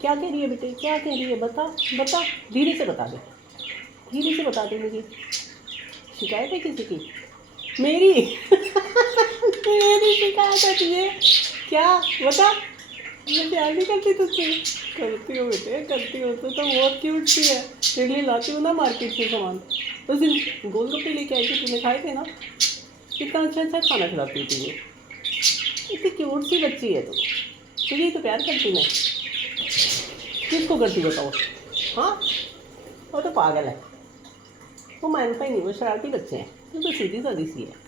क्या कह रही है बेटे, क्या कह रही है, बता बता, धीरे से बता दे, धीरे से बता दे। मुझे शिकायत है किसी की? मेरी मेरी शिकायत है तुझे? क्या बता। मैं प्यार नहीं करती तुझसे? करती हो बेटे, करती हो तो बहुत क्यूट सी है। तेरे लिए लाती हूँ ना मार्केट से सामान। उस दिन गोलगप्पे लेके आई थी, तूने खाए थे ना? कितना अच्छा अच्छा खाना खिलाती हूँ तुझे। इतनी क्यूट सी बच्ची है तू। तुझे ही तो प्यार करती मैं। किसको करती बताओ? हाँ, वो तो पागल है। वो मानता ही नहीं, वो शरारती बच्चे हैं। तू तो सीधी सादी सी है।